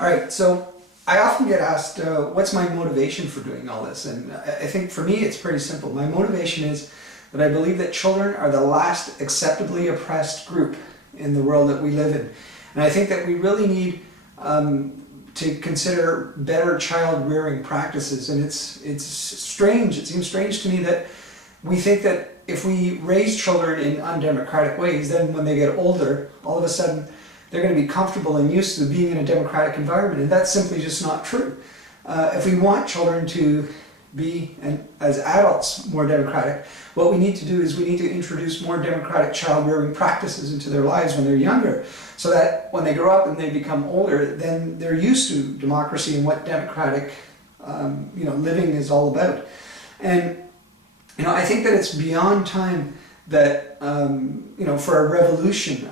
All right, so I often get asked, what's my motivation for doing all this? And I think for me it's pretty simple. My motivation is that I believe that children are the last acceptably oppressed group in the world that we live in. And I think that we really need to consider better child rearing practices. And it's strange, it seems strange to me that we think that if we raise children in undemocratic ways, then when they get older, all of a sudden they're going to be comfortable and used to being in a democratic environment, and that's simply just not true. If we want children to be, and as adults, more democratic, what we need to do is we need to introduce more democratic child rearing practices into their lives when they're younger, so that when they grow up and they become older, then they're used to democracy and what democratic living is all about. And I think that it's beyond time that for a revolution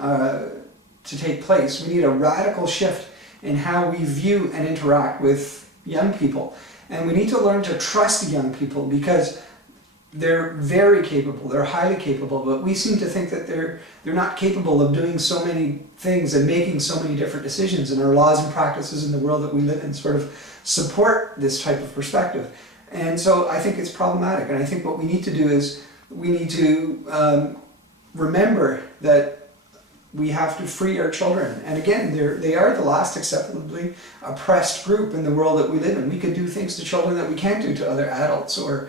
to take place. We need a radical shift in how we view and interact with young people. And we need to learn to trust young people, because they're very capable, they're highly capable, but we seem to think that they're not capable of doing so many things and making so many different decisions, and our laws and practices in the world that we live in sort of support this type of perspective. And so I think it's problematic, and I think what we need to do is we need to remember that we have to free our children. And again, they are the last acceptably oppressed group in the world that we live in. We could do things to children that we can't do to other adults, or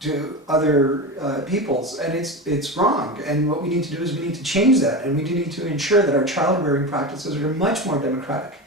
to other peoples, and it's wrong. And what we need to do is we need to change that, and we need to ensure that our child rearing practices are much more democratic.